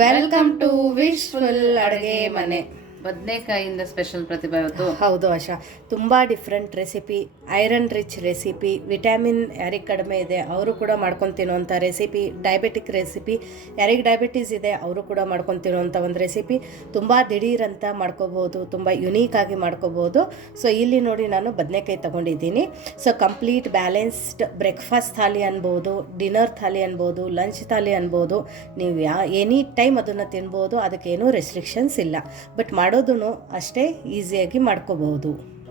Welcome to wishful ಅಡುಗೆ ಮನೆ. ಬದನೆಕಾಯಿಂದ special ಪ್ರತಿಭಾ ಇವತ್ತು. ಹೌದು ಆಶಾ, ತುಂಬ different recipe, iron rich recipe, vitamin ಯಾರಿಗೆ ಕಡಿಮೆ ಇದೆ ಅವರು ಕೂಡ ಮಾಡ್ಕೊಂಡು ತಿನ್ನುವಂಥ ರೆಸಿಪಿ, ಡಯಾಬಿಟಿಕ್ ರೆಸಿಪಿ, ಯಾರಿಗೆ ಡಯಾಬಿಟೀಸ್ ಇದೆ ಅವರು ಕೂಡ ಮಾಡ್ಕೊಂಡು ತಿನ್ನುವಂಥ ಒಂದು ರೆಸಿಪಿ. ತುಂಬ ದಿಢೀರಂತ ಮಾಡ್ಕೋಬೋದು, ತುಂಬ ಯುನೀಕಾಗಿ ಮಾಡ್ಕೋಬೋದು. ಸೊ ಇಲ್ಲಿ ನೋಡಿ ನಾನು ಬದನೆಕಾಯಿ ತೊಗೊಂಡಿದ್ದೀನಿ. So complete balanced breakfast thali ಅನ್ಬೋದು, ಡಿನ್ನರ್ ಥಾಲಿ ಅನ್ಬೋದು, ಲಂಚ್ ಥಾಲಿ ಅನ್ಬೋದು. ನೀವು ಎನಿ ಟೈಮ್ ಅದನ್ನು ತಿನ್ಬೋದು, ಅದಕ್ಕೇನೂ ರೆಸ್ಟ್ರಿಕ್ಷನ್ಸ್ ಇಲ್ಲ. ಬಟ್ ಮಾಡೋದೂ ಅಷ್ಟೇ ಈಸಿಯಾಗಿ ಮಾಡ್ಕೋಬಹುದು.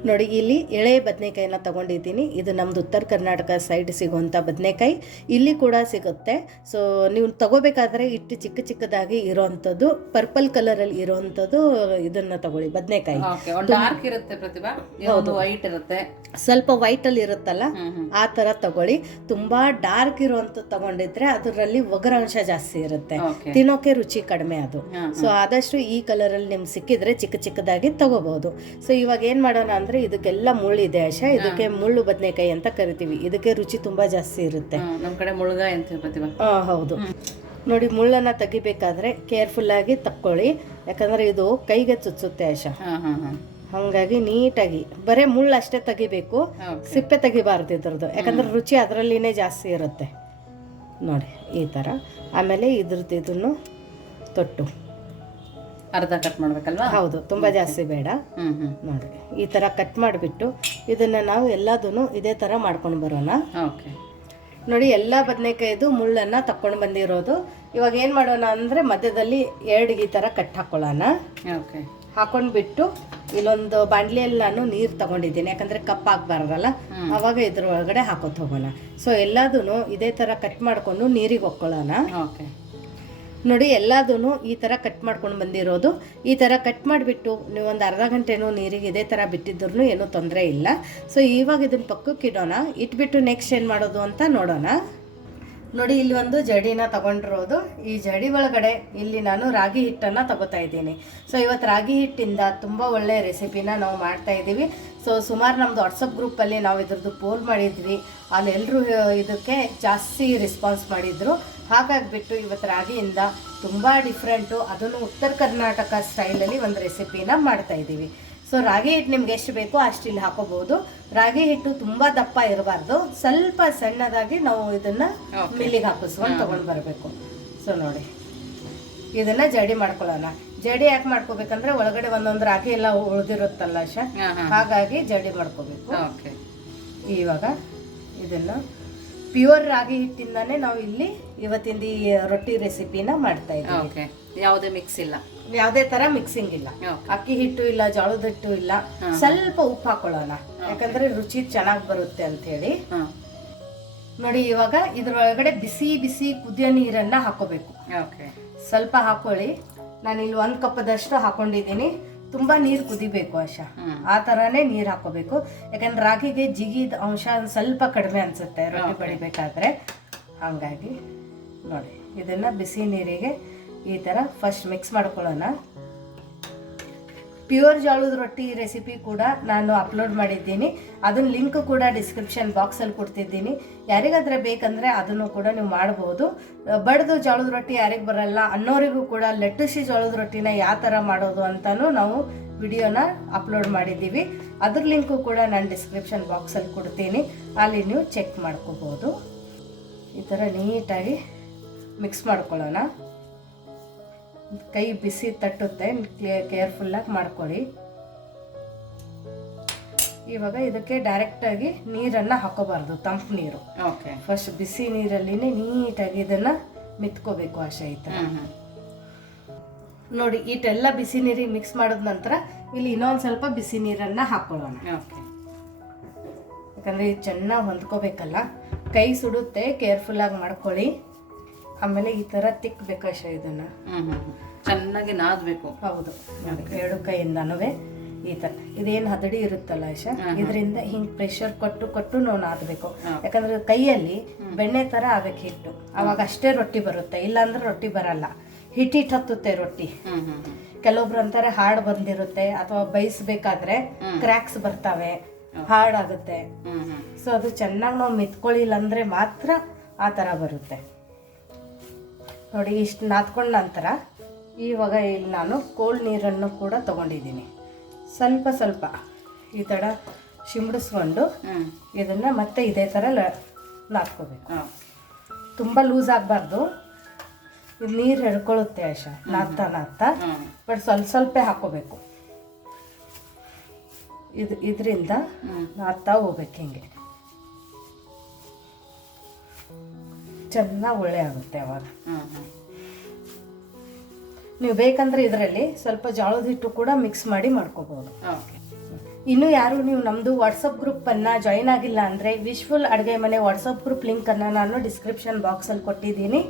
ನೋಡಿ ಇಲ್ಲಿ ಎಳೆ ಬದನೆಕಾಯಿನ ತೊಗೊಂಡಿದ್ದೀನಿ. ಇದು ನಮ್ಮದು ಉತ್ತರ ಕರ್ನಾಟಕ ಸೈಡ್ ಸಿಗುವಂಥ ಬದನೆಕಾಯಿ, ಇಲ್ಲಿ ಕೂಡ ಸಿಗುತ್ತೆ. ಸೊ ನೀವು ತೊಗೋಬೇಕಾದ್ರೆ ಇಟ್ಟು ಚಿಕ್ಕ ಚಿಕ್ಕದಾಗಿ ಇರೋವಂಥದ್ದು, ಪರ್ಪಲ್ ಕಲರಲ್ಲಿ ಇರೋವಂಥದ್ದು ಇದನ್ನು ತಗೊಳ್ಳಿ ಬದನೆಕಾಯಿ. ಡಾರ್ಕ್ ಇರುತ್ತೆ ಪ್ರತಿಭಾ, ಹೌದು, ವೈಟ್ ಇರುತ್ತೆ, ಸ್ವಲ್ಪ ವೈಟಲ್ಲಿ ಇರುತ್ತಲ್ಲ ಆ ಥರ ತಗೊಳ್ಳಿ. ತುಂಬ ಡಾರ್ಕ್ ಇರುವಂಥದ್ದು ತಗೊಂಡಿದ್ರೆ ಅದರಲ್ಲಿ ಒಗರಂಶ ಜಾಸ್ತಿ ಇರುತ್ತೆ, ತಿನ್ನೋಕೆ ರುಚಿ ಕಡಿಮೆ ಅದು. ಸೊ ಆದಷ್ಟು ಈ ಕಲರಲ್ಲಿ ನಿಮ್ಗೆ ಸಿಕ್ಕಿದ್ರೆ ಚಿಕ್ಕ ಚಿಕ್ಕದಾಗಿ ತಗೋಬಹುದು. ಸೊ ಇವಾಗ ಏನು ಮಾಡೋಣ ಅಂದರೆ ಇದಕ್ಕೆಲ್ಲ ಮುಳ್ಳಿದೆ ಆಶಾ, ಇದಕ್ಕೆ ಮುಳ್ಳು ಬದನೆಕಾಯಿ ಅಂತ ಕರಿತೀವಿ. ಇದಕ್ಕೆ ರುಚಿ ತುಂಬ ಜಾಸ್ತಿ ಇರುತ್ತೆ. ನಮ್ಮ ಕಡೆ ಮುಳ್ಗಾಯಿ ಅಂತ ಪ್ರತಿಭಾ. ಹೌದು ನೋಡಿ, ಮುಳ್ಳನ್ನು ತೆಗಿಬೇಕಾದ್ರೆ ಕೇರ್ಫುಲ್ಲಾಗಿ ತಕ್ಕೊಳ್ಳಿ, ಯಾಕಂದರೆ ಇದು ಕೈಗೆ ಚುಚ್ಚುತ್ತೆ ಆಶಾ. ಹಾಗಾಗಿ ನೀಟಾಗಿ ಬರೀ ಮುಳ್ಳು ಅಷ್ಟೇ ತೆಗಿಬೇಕು, ಸಿಪ್ಪೆ ತೆಗಿಬಾರ್ದು ಇದ್ರದ್ದು, ಯಾಕಂದ್ರೆ ರುಚಿ ಅದರಲ್ಲಿನೇ ಜಾಸ್ತಿ ಇರುತ್ತೆ. ನೋಡಿ ಈ ಥರ. ಆಮೇಲೆ ಇದ್ರದ್ದು ಇದನ್ನು ತೊಟ್ಟು ಅರ್ಧ ಕಟ್ ಮಾಡ್ಬೇಕಲ್ವಾ? ಹೌದು, ತುಂಬ ಜಾಸ್ತಿ ಬೇಡ. ನೋಡಿ ಈ ಥರ ಕಟ್ ಮಾಡಿಬಿಟ್ಟು ಇದನ್ನು ನಾವು ಎಲ್ಲದೂ ಇದೇ ಥರ ಮಾಡ್ಕೊಂಡು ಬರೋಣ. ನೋಡಿ ಎಲ್ಲ ಬದನೆಕಾಯಿದು ಮುಳ್ಳನ್ನು ತಕ್ಕೊಂಡು ಬಂದಿರೋದು. ಇವಾಗ ಏನು ಮಾಡೋಣ ಅಂದರೆ ಮಧ್ಯದಲ್ಲಿ ಎರಡು ಈ ಥರ ಕಟ್ ಹಾಕ್ಕೊಳ್ಳೋಣ. ಹಾಕೊಂಡ್ಬಿಟ್ಟು ಇಲ್ಲೊಂದು ಬಾಣಲಿಯಲ್ಲಿ ನಾನು ನೀರು ತಗೊಂಡಿದ್ದೀನಿ, ಯಾಕಂದರೆ ಕಪ್ಪಾಗಬಾರ್ದಲ್ಲ, ಆವಾಗ ಇದ್ರ ಒಳಗಡೆ ಹಾಕೋತ ಹೋಗೋಣ. ಸೊ ಎಲ್ಲದೂ ಇದೇ ಥರ ಕಟ್ ಮಾಡಿಕೊಂಡು ನೀರಿಗೆ ಹೊಕ್ಕೊಳ್ಳೋಣ. ನೋಡಿ ಎಲ್ಲದೂ ಈ ಥರ ಕಟ್ ಮಾಡ್ಕೊಂಡು ಬಂದಿರೋದು. ಈ ಥರ ಕಟ್ ಮಾಡಿಬಿಟ್ಟು ನೀವು ಒಂದು ಅರ್ಧ ಗಂಟೆನೂ ನೀರಿಗೆ ಇದೇ ಥರ ಬಿಟ್ಟಿದ್ರೂ ಏನೂ ತೊಂದರೆ ಇಲ್ಲ. ಸೊ ಇವಾಗ ಇದನ್ನು ಪಕ್ಕಕ್ಕೆ ಇಡೋಣ. ಇಟ್ಬಿಟ್ಟು ನೆಕ್ಸ್ಟ್ ಏನು ಮಾಡೋದು ಅಂತ ನೋಡೋಣ. ನೋಡಿ ಇಲ್ಲಿ ಒಂದು ಜಡಿನ ತಗೊಂಡಿರೋದು. ಈ ಜಡಿ ಒಳಗಡೆ ಇಲ್ಲಿ ನಾನು ರಾಗಿ ಹಿಟ್ಟನ್ನು ತಗೋತಾ ಇದ್ದೀನಿ. ಸೊ ಇವತ್ತು ರಾಗಿ ಹಿಟ್ಟಿಂದ ತುಂಬ ಒಳ್ಳೆಯ ರೆಸಿಪಿನ ನಾವು ಮಾಡ್ತಾ ಇದ್ದೀವಿ. ಸೊ ಸುಮಾರು ನಮ್ಮದು ವಾಟ್ಸಪ್ ಗ್ರೂಪಲ್ಲಿ ನಾವು ಇದ್ರದ್ದು ಪೋಲ್ ಮಾಡಿದ್ವಿ, ಅಲ್ಲೆಲ್ಲರೂ ಇದಕ್ಕೆ ಜಾಸ್ತಿ ರೆಸ್ಪಾನ್ಸ್ ಮಾಡಿದರು. ಹಾಗಾಗಿಬಿಟ್ಟು ಇವತ್ತು ರಾಗಿಯಿಂದ ತುಂಬ ಡಿಫ್ರೆಂಟು, ಅದನ್ನು ಉತ್ತರ ಕರ್ನಾಟಕ ಸ್ಟೈಲಲ್ಲಿ ಒಂದು ರೆಸಿಪಿನ ಮಾಡ್ತಾ ಇದ್ದೀವಿ. ಸೊ ರಾಗಿ ಹಿಟ್ಟು ನಿಮ್ಗೆ ಎಷ್ಟು ಬೇಕೋ ಅಷ್ಟು ಇಲ್ಲಿ ಹಾಕೋಬಹುದು. ರಾಗಿ ಹಿಟ್ಟು ತುಂಬ ದಪ್ಪ ಇರಬಾರ್ದು, ಸ್ವಲ್ಪ ಸಣ್ಣದಾಗಿ ನಾವು ಇದನ್ನು ಮಿಲ್ಲಿಗೆ ಹಾಕಿಸ್ಕೊಂಡು ತೊಗೊಂಡು ಬರಬೇಕು. ಸೊ ನೋಡಿ ಇದನ್ನು ಜಡಿ ಮಾಡ್ಕೊಳ್ಳೋಣ. ಜಡಿ ಯಾಕೆ ಮಾಡ್ಕೋಬೇಕಂದ್ರೆ ಒಳಗಡೆ ಒಂದೊಂದು ರಾಗಿ ಎಲ್ಲ ಉಳಿದಿರುತ್ತಲ್ಲ ಆಶಾ, ಹಾಗಾಗಿ ಜಡಿ ಮಾಡ್ಕೋಬೇಕು. ಇವಾಗ ಇದನ್ನು ಪ್ಯೂರ್ ರಾಗಿ ಹಿಟ್ಟಿಂದಾನೇ ನಾವು ಇಲ್ಲಿ ಇವತ್ತಿಂದ ಈ ರೊಟ್ಟಿ ರೆಸಿಪಿನ ಮಾಡ್ತಾ ಇದ್ದೀವಿ. ಯಾವುದೇ ಮಿಕ್ಸ್ ಇಲ್ಲ, ಯಾವುದೇ ತರ ಮಿಕ್ಸಿಂಗ್ ಇಲ್ಲ, ಅಕ್ಕಿ ಹಿಟ್ಟು ಇಲ್ಲ, ಜೋಳದ ಹಿಟ್ಟು ಇಲ್ಲ. ಸ್ವಲ್ಪ ಉಪ್ಪು ಹಾಕೊಳ್ಳೋಣ, ಯಾಕಂದ್ರೆ ರುಚಿ ಚೆನ್ನಾಗಿ ಬರುತ್ತೆ ಅಂತ ಹೇಳಿ. ನೋಡಿ ಇವಾಗ ಇದ್ರೊಳಗಡೆ ಬಿಸಿ ಬಿಸಿ ಕುದಿಯೋ ನೀರನ್ನ ಹಾಕೋಬೇಕು. ಸ್ವಲ್ಪ ಹಾಕೊಳ್ಳಿ. ನಾನು ಇಲ್ಲಿ 1 ಕಪ್ಪದಷ್ಟು ಹಾಕೊಂಡಿದ್ದೀನಿ. ತುಂಬಾ ನೀರು ಕುದಿಬೇಕು ಆಶಾ, ಆ ತರಾನೇ ನೀರು ಹಾಕೋಬೇಕು. ಯಾಕಂದ್ರೆ ರಾಗಿಗೆ ಜಿಗಿದ ಅಂಶ ಸ್ವಲ್ಪ ಕಡಿಮೆ ಅನ್ಸುತ್ತೆ ರೊಟ್ಟಿ ಬಡಿಬೇಕಾದ್ರೆ. ಹಾಗಾಗಿ ನೋಡಿ ಇದನ್ನ ಬಿಸಿ ನೀರಿಗೆ ಈ ಥರ ಫಸ್ಟ್ ಮಿಕ್ಸ್ ಮಾಡ್ಕೊಳ್ಳೋಣ. ಪ್ಯೂರ್ ಜೋಳದ ರೊಟ್ಟಿ ರೆಸಿಪಿ ಕೂಡ ನಾನು ಅಪ್ಲೋಡ್ ಮಾಡಿದ್ದೀನಿ, ಅದನ್ನ ಲಿಂಕ್ ಕೂಡ ಡಿಸ್ಕ್ರಿಪ್ಷನ್ ಬಾಕ್ಸಲ್ಲಿ ಕೊಡ್ತಿದ್ದೀನಿ. ಯಾರಿಗಾದ್ರೆ ಬೇಕಂದರೆ ಅದನ್ನು ಕೂಡ ನೀವು ಮಾಡ್ಬೋದು. ಬಡ್ದು ಜೋಳದ ರೊಟ್ಟಿ ಯಾರಿಗೆ ಬರಲ್ಲ ಅನ್ನೋರಿಗೂ ಕೂಡ ಲಟ್ಟಿಸಿ ಜೋಳದ ರೊಟ್ಟಿನ ಯಾವ ಥರ ಮಾಡೋದು ಅಂತಲೂ ನಾವು ವಿಡಿಯೋನ ಅಪ್ಲೋಡ್ ಮಾಡಿದ್ದೀವಿ. ಅದ್ರ ಲಿಂಕು ಕೂಡ ನಾನು ಡಿಸ್ಕ್ರಿಪ್ಷನ್ ಬಾಕ್ಸಲ್ಲಿ ಕೊಡ್ತೀನಿ, ಅಲ್ಲಿ ನೀವು ಚೆಕ್ ಮಾಡ್ಕೋಬೋದು. ಈ ಥರ ನೀಟಾಗಿ ಮಿಕ್ಸ್ ಮಾಡ್ಕೊಳ್ಳೋಣ. ಕೈ ಬಿಸಿ ತಟ್ಟುತ್ತೆ, ಕೇರ್ಫುಲ್ಲಾಗಿ ಮಾಡ್ಕೊಳ್ಳಿ. ಇವಾಗ ಇದಕ್ಕೆ ಡೈರೆಕ್ಟಾಗಿ ನೀರನ್ನು ಹಾಕೋಬಾರ್ದು, ತಂಪು ನೀರು. ಫಸ್ಟ್ ಬಿಸಿ ನೀರಲ್ಲಿನೇ ನೀಟಾಗಿ ಇದನ್ನು ಮಿತ್ಕೋಬೇಕು ಆಶಾ. ಈ ಥರ ನೋಡಿ ಇಟ್ಟೆಲ್ಲ ಬಿಸಿ ನೀರಿಗೆ ಮಿಕ್ಸ್ ಮಾಡಿದ ನಂತರ ಇಲ್ಲಿ ಇನ್ನೊಂದು ಸ್ವಲ್ಪ ಬಿಸಿ ನೀರನ್ನು ಹಾಕ್ಕೊಳ್ಳೋಣ. ಯಾಕಂದರೆ ಇದು ಚೆನ್ನಾಗಿ ಹೊಂದ್ಕೋಬೇಕಲ್ಲ, ಕೈ ಸುಡುತ್ತೆ, ಕೇರ್ಫುಲ್ಲಾಗಿ ಮಾಡ್ಕೊಳ್ಳಿ. ಆಮೇಲೆ ಈ ಥರ ತಿಕ್ಕಬೇಕು ಆಶಾ, ಇದನ್ನು ಚೆನ್ನಾಗಿ ನಾದಬೇಕು. ಹೌದು ನೋಡಿ, 2 ಕೈಯಿಂದನೂ ಈ ಥರ. ಇದೇನು ಹದಡಿ ಇರುತ್ತಲ್ಲ ಆಶಾ, ಇದರಿಂದ ಹಿಂಗೆ ಪ್ರೆಷರ್ ಕೊಟ್ಟು ನಾವು ನಾದಬೇಕು. ಯಾಕಂದ್ರೆ ಕೈಯಲ್ಲಿ ಬೆಣ್ಣೆ ಥರ ಆಗಬೇಕು ಹಿಟ್ಟು, ಅವಾಗ ಅಷ್ಟೇ ರೊಟ್ಟಿ ಬರುತ್ತೆ, ಇಲ್ಲಾಂದ್ರೆ ರೊಟ್ಟಿ ಬರಲ್ಲ. ಹಿಟ್ಟಿಟ್ಟು ಹತ್ತುತ್ತೆ ರೊಟ್ಟಿ. ಕೆಲವೊಬ್ರು ಅಂತಾರೆ ಹಾರ್ಡ್ ಬಂದಿರುತ್ತೆ, ಅಥವಾ ಬೇಯಿಸ್ಬೇಕಾದ್ರೆ ಕ್ರ್ಯಾಕ್ಸ್ ಬರ್ತಾವೆ, ಹಾರ್ಡ್ ಆಗುತ್ತೆ. ಸೊ ಅದು ಚೆನ್ನಾಗಿ ನಾವು ಮಿತ್ಕೊಳ್ಳಿಲ್ಲ ಅಂದರೆ ಮಾತ್ರ ಆ ಥರ ಬರುತ್ತೆ. ನೋಡಿ ಇಷ್ಟು ನಾದ್ಕೊಂಡ ನಂತರ ಇವಾಗ ಇಲ್ಲಿ ನಾನು ಕೋಲ್ಡ್ ನೀರನ್ನು ಕೂಡ ತೊಗೊಂಡಿದ್ದೀನಿ. ಸ್ವಲ್ಪ ಸ್ವಲ್ಪ ಈ ಥರ ಚಿಮ್ಡಿಸ್ಕೊಂಡು ಇದನ್ನು ಮತ್ತೆ ಇದೇ ಥರ ನಾದ್ಕೋಬೇಕು. ತುಂಬ ಲೂಸ್ ಆಗಬಾರ್ದು, ಇದು ನೀರು ಎಳ್ಕೊಳ್ಳುತ್ತೆ ಆಶಾ ನಾದ್ತಾ ಬಟ್ ಸ್ವಲ್ಪ ಸ್ವಲ್ಪ ಹಾಕ್ಕೋಬೇಕು. ಇದರಿಂದ ನಾದ್ತಾ ಹೋಗ್ಬೇಕು. ಹಿಂಗೆ ಚೆನ್ನಾಗಿ ಒಳ್ಳೆ ಆಗುತ್ತೆ. ಅವಾಗ ನೀವು ಬೇಕಂದ್ರೆ ಇದರಲ್ಲಿ ಸ್ವಲ್ಪ ಜೋಳದ ಹಿಟ್ಟು ಕೂಡ ಮಿಕ್ಸ್ ಮಾಡಿ ಮಾಡ್ಕೋಬಹುದು. ಇನ್ನು ಯಾರು ನೀವು ನಮ್ಮದು ವಾಟ್ಸಪ್ ಗ್ರೂಪನ್ನು ಜಾಯಿನ್ ಆಗಿಲ್ಲ ಅಂದರೆ ವಿಶ್ಫುಲ್ ಅಡುಗೆ ಮನೆ ವಾಟ್ಸಪ್ ಗ್ರೂಪ್ ಲಿಂಕನ್ನು ನಾನು ಡಿಸ್ಕ್ರಿಪ್ಷನ್ ಬಾಕ್ಸಲ್ಲಿ ಕೊಟ್ಟಿದ್ದೀನಿ.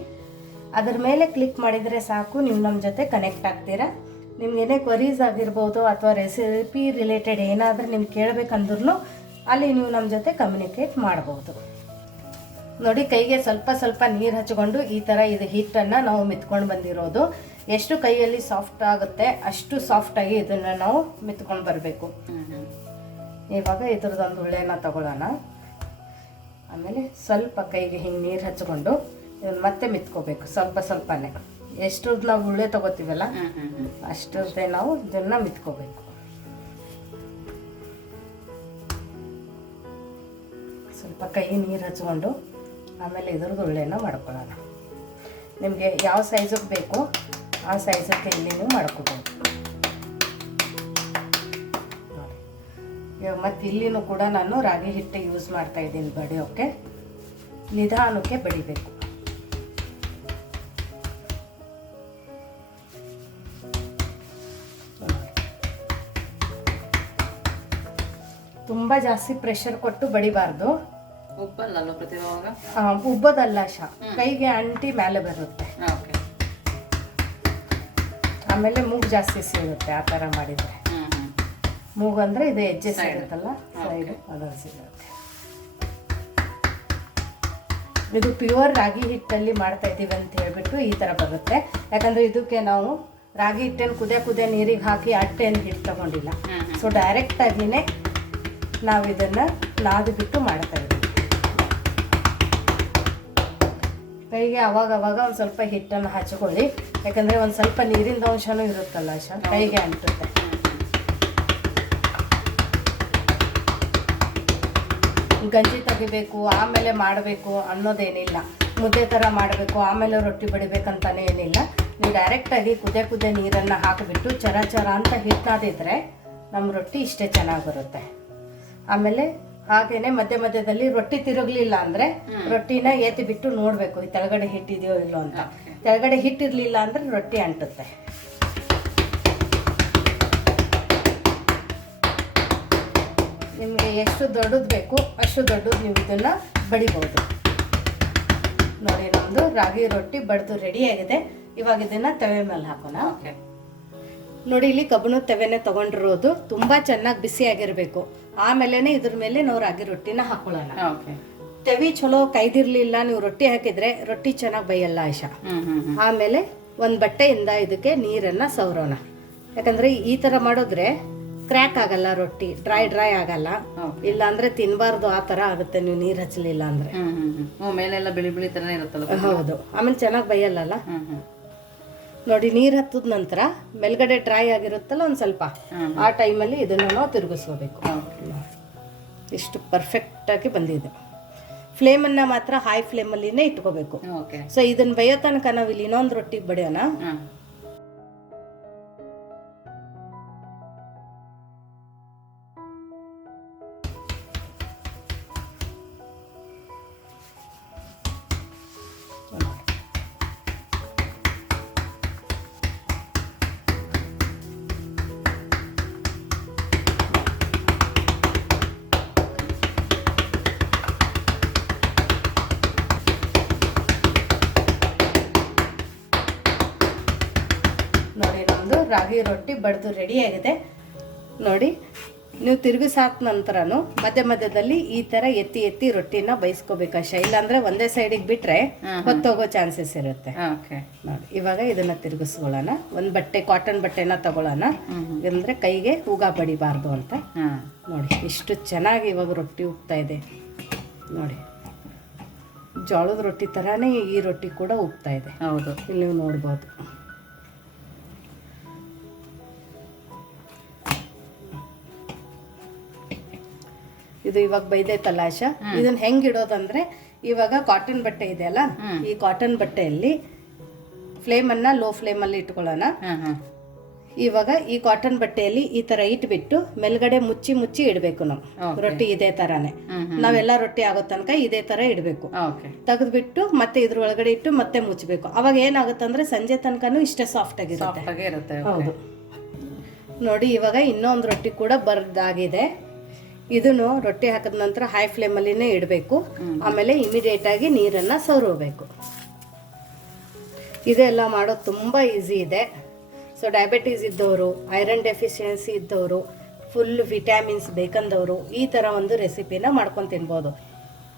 ಅದರ ಮೇಲೆ ಕ್ಲಿಕ್ ಮಾಡಿದರೆ ಸಾಕು, ನೀವು ನಮ್ಮ ಜೊತೆ ಕನೆಕ್ಟ್ ಆಗ್ತೀರಾ. ನಿಮ್ಗೇನೇ ಕ್ವರೀಸ್ ಆಗಿರ್ಬೋದು ಅಥವಾ ರೆಸಿಪಿ ರಿಲೇಟೆಡ್ ಏನಾದರೂ ನಿಮ್ಗೆ ಕೇಳಬೇಕಂದ್ರೂ ಅಲ್ಲಿ ನೀವು ನಮ್ಮ ಜೊತೆ ಕಮ್ಯುನಿಕೇಟ್ ಮಾಡ್ಬೋದು. ನೋಡಿ, ಕೈಗೆ ಸ್ವಲ್ಪ ಸ್ವಲ್ಪ ನೀರು ಹಚ್ಕೊಂಡು ಈ ಥರ ಇದು ಹಿಟ್ಟನ್ನು ನಾವು ಮಿತ್ಕೊಂಡು ಬಂದಿರೋದು. ಎಷ್ಟು ಕೈಯಲ್ಲಿ ಸಾಫ್ಟ್ ಆಗುತ್ತೆ ಅಷ್ಟು ಸಾಫ್ಟಾಗಿ ಇದನ್ನು ನಾವು ಮಿತ್ಕೊಂಡು ಬರಬೇಕು. ಇವಾಗ ಇದ್ರದ್ದೊಂದು ಉಳ್ಳೆನ ತಗೊಳ್ಳೋಣ. ಆಮೇಲೆ ಸ್ವಲ್ಪ ಕೈಗೆ ಹಿಂಗೆ ನೀರು ಹಚ್ಕೊಂಡು ಇದನ್ನು ಮತ್ತೆ ಮಿತ್ಕೋಬೇಕು. ಸ್ವಲ್ಪ ಸ್ವಲ್ಪನೇ, ಎಷ್ಟು ನಾವು ಉಳ್ಳೆ ತಗೋತೀವಲ್ಲ ಅಷ್ಟರದ್ದೇ ನಾವು ಇದನ್ನು ಮಿತ್ಕೋಬೇಕು. ಸ್ವಲ್ಪ ಕೈಗೆ ನೀರು ಹಚ್ಕೊಂಡು ಆಮೇಲೆ ಇದ್ರದ್ದು ಉಳ್ಳೆನ ಮಾಡ್ಕೊಳ್ಳೋಣ. ನಿಮಗೆ ಯಾವ ಸೈಜಿಗೆ ಬೇಕು ಆ ಸೈಜಕ್ಕೆ ಇಲ್ಲಿನೂ ಮಾಡ್ಕೋಬೋದು. ಇವಾಗ ಮತ್ತು ಇಲ್ಲಿನೂ ಕೂಡ ನಾನು ರಾಗಿ ಹಿಟ್ಟು ಯೂಸ್ ಮಾಡ್ತಾ ಇದ್ದೀನಿ ಬಡಿಯೋಕ್ಕೆ. ನಿಧಾನಕ್ಕೆ ಬಡಿಬೇಕು. ತುಂಬ ಜಾಸ್ತಿ ಪ್ರೆಷರ್ ಕೊಟ್ಟು ಬಡಿಬಾರ್ದು. ಉಬ್ಬದಲ್ಲ ಆಶಾ, ಕೈಗೆ ಅಂಟಿ ಮೇಲೆ ಬರುತ್ತೆ. ಆಮೇಲೆ ಮೂಗು ಜಾಸ್ತಿ ಸಿಗುತ್ತೆ ಆ ಥರ ಮಾಡಿದರೆ. ಮೂಗು ಅಂದರೆ ಇದು ಹೆಜ್ಜೆ ಸಿಗುತ್ತಲ್ಲ ಸೈಡು, ಅದನ್ನು ಸಿಗುತ್ತೆ. ಇದು ಪ್ಯೂರ್ ರಾಗಿ ಹಿಟ್ಟಲ್ಲಿ ಮಾಡ್ತಾ ಇದ್ದೀವಿ ಅಂತ ಹೇಳ್ಬಿಟ್ಟು ಈ ಥರ ಬರುತ್ತೆ. ಯಾಕಂದರೆ ಇದಕ್ಕೆ ನಾವು ರಾಗಿ ಹಿಟ್ಟನ್ನು ಕುದಿಯ ನೀರಿಗೆ ಹಾಕಿ ಅಟ್ಟೆಯನ್ನು ಹಿಟ್ಟು ತಗೊಂಡಿಲ್ಲ. ಸೊ ಡೈರೆಕ್ಟಾಗಿಯೇ ನಾವು ಇದನ್ನು ನಾದು ಬಿಟ್ಟು ಮಾಡ್ತಾ ಇದ್ದೀವಿ. ಕೈಗೆ ಅವಾಗ ಒಂದು ಸ್ವಲ್ಪ ಹಿಟ್ಟನ್ನು ಹಚ್ಕೊಳ್ಳಿ. ಯಾಕಂದರೆ ಒಂದು ಸ್ವಲ್ಪ ನೀರಿನ ಅಂಶನೂ ಇರುತ್ತಲ್ಲ ಆಶಾ, ಕೈಗೆ ಅಂಟುತ್ತೆ. ಗಂಜಿ ತೆಗಿಬೇಕು ಆಮೇಲೆ ಮಾಡಬೇಕು ಅನ್ನೋದೇನಿಲ್ಲ. ಮುದ್ದೆ ಥರ ಮಾಡಬೇಕು ಆಮೇಲೆ ರೊಟ್ಟಿ ಬಡಿಬೇಕಂತಾನೆ ಏನಿಲ್ಲ. ನೀವು ಡೈರೆಕ್ಟಾಗಿ ಕುದಿಯ ನೀರನ್ನು ಹಾಕಿಬಿಟ್ಟು ಚರ ಅಂತ ಹಿಟ್ನಾದಿದ್ರೆ ನಮ್ಮ ರೊಟ್ಟಿ ಇಷ್ಟೇ ಚೆನ್ನಾಗಿ ಬರುತ್ತೆ. ಆಮೇಲೆ ಹಾಗೇನೆ ಮಧ್ಯದಲ್ಲಿ ರೊಟ್ಟಿ ತಿರುಗಲಿಲ್ಲ ಅಂದರೆ ರೊಟ್ಟಿನ ಎತ್ತಿ ಬಿಟ್ಟು ನೋಡಬೇಕು ಈ ತೆಳಗಡೆ ಹಿಟ್ಟಿದೆಯೋ ಇಲ್ಲೋ ಅಂತ. ತೆಳಗಡೆ ಹಿಟ್ಟಿರಲಿಲ್ಲ ಅಂದರೆ ರೊಟ್ಟಿ ಅಂಟುತ್ತೆ. ನಿಮಗೆ ಎಷ್ಟು ದೊಡ್ಡದು ಬೇಕು ಅಷ್ಟು ದೊಡ್ಡದು ನೀವು ಇದನ್ನು ಬಡಿಬೋದು. ನೋಡಿ, ನಮ್ಮದು ರಾಗಿ ರೊಟ್ಟಿ ಬಡ್ದು ರೆಡಿಯಾಗಿದೆ. ಇವಾಗ ಇದನ್ನು ತವೆ ಮೇಲೆ ಹಾಕೋಣ. ನೋಡಿ, ಇಲ್ಲಿ ಕಬ್ಬಣದ ತವೆನೇ ತೊಗೊಂಡಿರೋದು. ತುಂಬ ಚೆನ್ನಾಗಿ ಬಿಸಿಯಾಗಿರಬೇಕು. ಆಮೇಲೆ ಇದ್ರ ಮೇಲೆ ನಾವು ರಾಗಿ ರೊಟ್ಟಿನ ಹಾಕೊಳ್ಳೋಣ. ತವಿ ಚಲೋ ಕೈದಿರ್ಲಿಲ್ಲ, ನೀವು ರೊಟ್ಟಿ ಹಾಕಿದ್ರೆ ರೊಟ್ಟಿ ಚೆನ್ನಾಗಿ ಬೇಯಲ್ಲ ಆಶಾ. ಆಮೇಲೆ ಒಂದು ಬಟ್ಟೆಯಿಂದ ಇದಕ್ಕೆ ನೀರನ್ನು ಸವರೋಣ. ಯಾಕಂದರೆ ಈ ಥರ ಮಾಡಿದ್ರೆ ಕ್ರ್ಯಾಕ್ ಆಗಲ್ಲ, ರೊಟ್ಟಿ ಡ್ರೈ ಆಗಲ್ಲ. ಇಲ್ಲ ಅಂದ್ರೆ ತಿನ್ನಬಾರ್ದು, ಆ ಥರ ಆಗುತ್ತೆ ನೀವು ನೀರು ಹಚ್ಚಲಿಲ್ಲ ಅಂದರೆ. ಮೇಲೆಲ್ಲ ಬಿಳಿ ಥರನೇ ಇರುತ್ತಲ್ಲ. ಹೌದು, ಆಮೇಲೆ ಚೆನ್ನಾಗಿ ಬೇಯಲ್ಲ. ನೋಡಿ, ನೀರು ಹತ್ತದ ನಂತರ ಮೇಲ್ಗಡೆ ಡ್ರೈ ಆಗಿರುತ್ತಲ್ಲ ಒಂದು ಸ್ವಲ್ಪ, ಆ ಟೈಮಲ್ಲಿ ಇದನ್ನು ನಾವು ತಿರುಗಿಸ್ಕೋಬೇಕು. ಇಷ್ಟು ಪರ್ಫೆಕ್ಟಾಗಿ ಬಂದಿದೆ. ಫ್ಲೇಮನ್ನು ಮಾತ್ರ ಹೈ ಫ್ಲೇಮಲ್ಲಿನೇ ಇಟ್ಕೋಬೇಕು. ಸೊ ಇದನ್ನು ಬೇಯೋ ತನಕ ನಾವು ಇಲ್ಲಿ ಇನ್ನೊಂದು ರೊಟ್ಟಿ ಬಡಿಯೋಣ. ನೋಡಿ, ನಮ್ಮದು ರಾಗಿ ರೊಟ್ಟಿ ಬಡ್ದು ರೆಡಿ ಆಗಿದೆ. ನೋಡಿ, ನೀವು ತಿರುಗಿಸಾಕ ನಂತರನು ಮಧ್ಯದಲ್ಲಿ ಈ ಥರ ಎತ್ತಿ ರೊಟ್ಟಿನ ಬೇಯಿಸ್ಕೋಬೇಕು ಆಶಾ. ಇಲ್ಲಾಂದ್ರೆ ಒಂದೇ ಸೈಡಿಗೆ ಬಿಟ್ರೆ ಹೊತ್ತೋಗೋ ಚಾನ್ಸಸ್ ಇರುತ್ತೆ. ನೋಡಿ, ಇವಾಗ ಇದನ್ನ ತಿರುಗಿಸ್ಕೊಳ್ಳೋಣ. ಒಂದು ಬಟ್ಟೆ, ಕಾಟನ್ ಬಟ್ಟೆನ ತಗೊಳ್ಳೋಣ, ಅಂದ್ರೆ ಕೈಗೆ ಹೂಗ ಬಡಿಬಾರ್ದು ಅಂತ. ನೋಡಿ, ಇಷ್ಟು ಚೆನ್ನಾಗಿ ಇವಾಗ ರೊಟ್ಟಿ ಉಗ್ತಾ ಇದೆ ನೋಡಿ. ಜೋಳದ ರೊಟ್ಟಿ ಥರನೇ ಈ ರೊಟ್ಟಿ ಕೂಡ ಉಬ್ತಾ ಇದೆ. ಹೌದು, ಇಲ್ಲಿ ನೀವು ನೋಡ್ಬೋದು. ಇದು ಇವಾಗ ಬೈದೈತಲ್ಲ ಆಶಾ, ಇದನ್ನ ಹೆಂಗ್ ಇಡೋದಂದ್ರೆ ಇವಾಗ ಕಾಟನ್ ಬಟ್ಟೆ ಇದೆಯಲ್ಲ, ಈ ಕಾಟನ್ ಬಟ್ಟೆಯಲ್ಲಿ ಫ್ಲೇಮನ್ನ ಲೋ ಫ್ಲೇಮಲ್ಲಿ ಇಟ್ಕೊಳ್ಳೋಣ. ಇವಾಗ ಈ ಕಾಟನ್ ಬಟ್ಟೆಯಲ್ಲಿ ಈ ತರ ಇಟ್ಬಿಟ್ಟು ಮೇಲ್ಗಡೆ ಮುಚ್ಚಿ ಮುಚ್ಚಿ ಇಡಬೇಕು. ನಾವು ರೊಟ್ಟಿ ಇದೇ ತರಾನೇ, ನಾವೆಲ್ಲ ರೊಟ್ಟಿ ಆಗೋ ತನಕ ಇದೇ ತರ ಇಡಬೇಕು. ತೆಗೆದ್ಬಿಟ್ಟು ಮತ್ತೆ ಇದ್ರ ಒಳಗಡೆ ಇಟ್ಟು ಮತ್ತೆ ಮುಚ್ಚಬೇಕು. ಅವಾಗ ಏನಾಗುತ್ತಂದ್ರೆ ಸಂಜೆ ತನಕನೂ ಇಷ್ಟೇ ಸಾಫ್ಟ್ ಆಗಿರುತ್ತೆ. ಹೌದು ನೋಡಿ, ಇವಾಗ ಇನ್ನೊಂದು ರೊಟ್ಟಿ ಕೂಡ ಬರ್ದಾಗಿದೆ. ಇದನ್ನು ರೊಟ್ಟಿ ಹಾಕಿದ ನಂತರ ಹೈ ಫ್ಲೇಮಲ್ಲಿನೇ ಇಡಬೇಕು. ಆಮೇಲೆ ಇಮಿಡಿಯೇಟ್ ಆಗಿ ನೀರನ್ನು ಸವರಬೇಕು. ಇದೆಲ್ಲ ಮಾಡೋದು ತುಂಬ ಈಸಿ ಇದೆ. ಸೊ ಡಯಾಬಿಟೀಸ್ ಇದ್ದವರು, ಐರನ್ ಡೆಫಿಷಿಯನ್ಸಿ ಇದ್ದವರು, ಫುಲ್ ವಿಟಾಮಿನ್ಸ್ ಬೇಕಂದವರು ಈ ಥರ ಒಂದು ರೆಸಿಪಿನ ಮಾಡ್ಕೊಂಡು ತಿನ್ಬೋದು.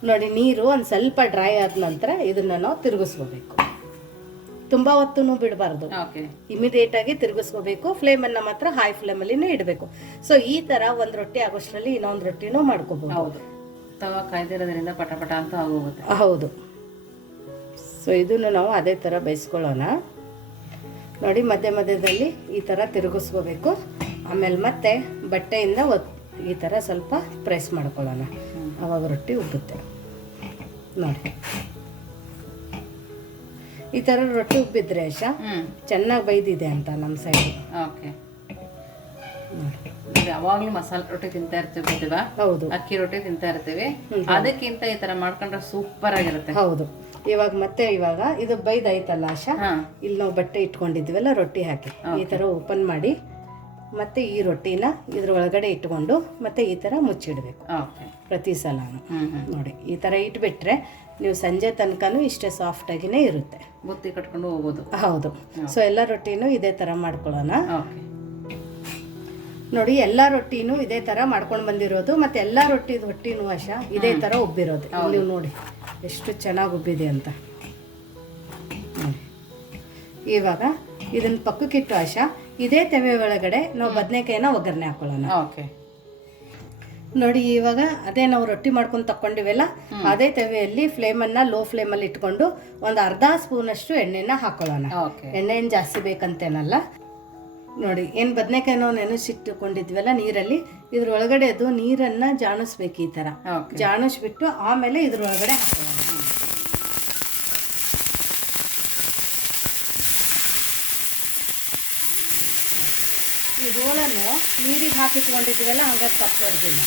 ನೋಡಿ, ನೀರು ಒಂದು ಸ್ವಲ್ಪ ಡ್ರೈ ಆದ ನಂತರ ಇದನ್ನು ನಾವು ತಿರುಗಿಸ್ಕೋಬೇಕು. ತುಂಬ ಹೊತ್ತು ಬಿಡಬಾರ್ದು, ಇಮಿಡಿಯೇಟ್ ಆಗಿ ತಿರುಗಿಸ್ಕೋಬೇಕು. ಫ್ಲೇಮನ್ನು ಮಾತ್ರ ಹೈ ಫ್ಲೇಮಲ್ಲಿನೇ ಇಡಬೇಕು. ಸೊ ಈ ಥರ ಒಂದು ರೊಟ್ಟಿ ಆಗೋಷ್ಟರಲ್ಲಿ ಇನ್ನೊಂದು ರೊಟ್ಟಿನೂ ಮಾಡ್ಕೋಬಹುದು. ತವಾ ಕಾಯ್ದಿರೋದ್ರಿಂದ ಪಟ ಪಟ ಅಂತ ಆಗೋಗುತ್ತೆ. ಹೌದು. ಸೊ ಇದನ್ನು ನಾವು ಅದೇ ಥರ ಬೇಯಿಸ್ಕೊಳ್ಳೋಣ. ನೋಡಿ, ಮಧ್ಯ ಮಧ್ಯದಲ್ಲಿ ಈ ಥರ ತಿರುಗಿಸ್ಕೋಬೇಕು. ಆಮೇಲೆ ಮತ್ತೆ ಬಟ್ಟೆಯಿಂದ ಈ ಥರ ಸ್ವಲ್ಪ ಪ್ರೆಸ್ ಮಾಡ್ಕೊಳ್ಳೋಣ. ಆವಾಗ ರೊಟ್ಟಿ ಉಬ್ಬುತ್ತೆ. ನೋಡಿ, ಈ ಥರ ರೊಟ್ಟಿ ಉಬ್ಬಿದ್ರೆ ಆಶಾ ಚೆನ್ನಾಗಿ ಬೈದಿದೆ ಅಂತ ನಮ್ಮ ಸೈಡ್. ಯಾವಾಗ್ಲೂ ಮಸಾಲೆ ರೊಟ್ಟಿ ತಿಂತಾ ಇರ್ತೀವಿ. ಹೌದು, ಅಕ್ಕಿ ರೊಟ್ಟಿ ತಿಂತಾ ಇರ್ತೀವಿ. ಅದಕ್ಕಿಂತ ಈ ತರ ಮಾಡ್ಕೊಂಡ್ರೆ ಸೂಪರ್ ಆಗಿರುತ್ತೆ. ಹೌದು. ಇವಾಗ ಇದು ಬೈದೈತಲ್ಲ ಆಶಾ, ಇಲ್ಲಿ ನಾವು ಬಟ್ಟೆ ಇಟ್ಕೊಂಡಿದ್ವಲ್ಲ ರೊಟ್ಟಿ ಹಾಕಿ ಈ ತರ ಓಪನ್ ಮಾಡಿ ಮತ್ತೆ ಈ ರೊಟ್ಟಿನ ಇದ್ರ ಒಳಗಡೆ ಇಟ್ಕೊಂಡು ಮತ್ತೆ ಈ ತರ ಮುಚ್ಚಿಡ್ಬೇಕು ಪ್ರತಿ ಸಲ. ನೋಡಿ, ಈ ತರ ಇಟ್ಬಿಟ್ರೆ ನೀವು ಸಂಜೆ ತನಕನೂ ಇಷ್ಟೇ ಸಾಫ್ಟ್ ಆಗಿನೇ ಇರುತ್ತೆ. ಬುತ್ತಿ ಕಟ್ಕೊಂಡು ಹೋಗ್ಬೋದು. ಹೌದು. ಸೊ ಎಲ್ಲ ರೊಟ್ಟಿನೂ ಇದೇ ತರ ಮಾಡ್ಕೊಳ್ಳೋಣ. ನೋಡಿ, ಎಲ್ಲ ರೊಟ್ಟಿನೂ ಇದೇ ತರ ಮಾಡ್ಕೊಂಡು ಬಂದಿರೋದು. ಮತ್ತೆ ಎಲ್ಲ ಹೊಟ್ಟಿನೂ ಆಶಾ ಇದೇ ತರ ಉಬ್ಬಿರೋದು. ನೀವು ನೋಡಿ ಎಷ್ಟು ಚೆನ್ನಾಗಿ ಉಬ್ಬಿದೆ ಅಂತ. ಇವಾಗ ಇದನ್ನ ಪಕ್ಕಕ್ಕಿಟ್ಟು ಆಶಾ ಇದೇ ತೆವೆ ಒಳಗಡೆ ನಾವು ಬದನೆಕಾಯಿನ ಒಗ್ಗರಣೆ ಹಾಕೊಳ್ಳೋಣ. ನೋಡಿ, ಇವಾಗ ಅದೇ ನಾವು ರೊಟ್ಟಿ ಮಾಡ್ಕೊಂಡು ತಕೊಂಡಿವೆಲ್ಲ ಅದೇ ತೆವೆಯಲ್ಲಿ ಫ್ಲೇಮನ್ನ ಲೋ ಫ್ಲೇಮಲ್ಲಿ ಇಟ್ಕೊಂಡು ಒಂದು ಅರ್ಧ ಸ್ಪೂನಷ್ಟು ಎಣ್ಣೆನ ಹಾಕೊಳ್ಳೋಣ. ಎಣ್ಣೆ ಏನು ಜಾಸ್ತಿ ಬೇಕಂತೇನಲ್ಲ. ನೋಡಿ, ಏನು ಬದನೆಕಾಯಿ ನಾವು ನೆನೆಸಿಟ್ಟುಕೊಂಡಿದ್ವಲ್ಲ ನೀರಲ್ಲಿ, ಇದ್ರೊಳಗಡೆ ಅದು ನೀರನ್ನು ಜಾಣಿಸ್ಬೇಕು. ಈ ಥರ ಜಾಣಿಸ್ಬಿಟ್ಟು ಆಮೇಲೆ ಇದ್ರೊಳಗಡೆ ಹಾಕೋಣ. ಈ ರೋಲನ್ನು ನೀರಿಗೆ ಹಾಕಿಟ್ಕೊಂಡಿದ್ವಲ್ಲ ಹಂಗಾಗಿ ತಪ್ಪೋದಿಲ್ಲ.